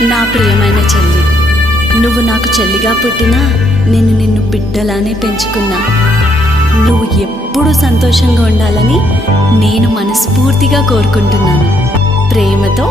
నా ప్రియమైన చెల్లి, నువ్వు నాకు చెల్లిగా పుట్టినా నేను నిన్ను బిడ్డలానే పెంచుకున్నా. నువ్వు ఎప్పుడూ సంతోషంగా ఉండాలని నేను మనస్ఫూర్తిగా కోరుకుంటున్నాను. ప్రేమతో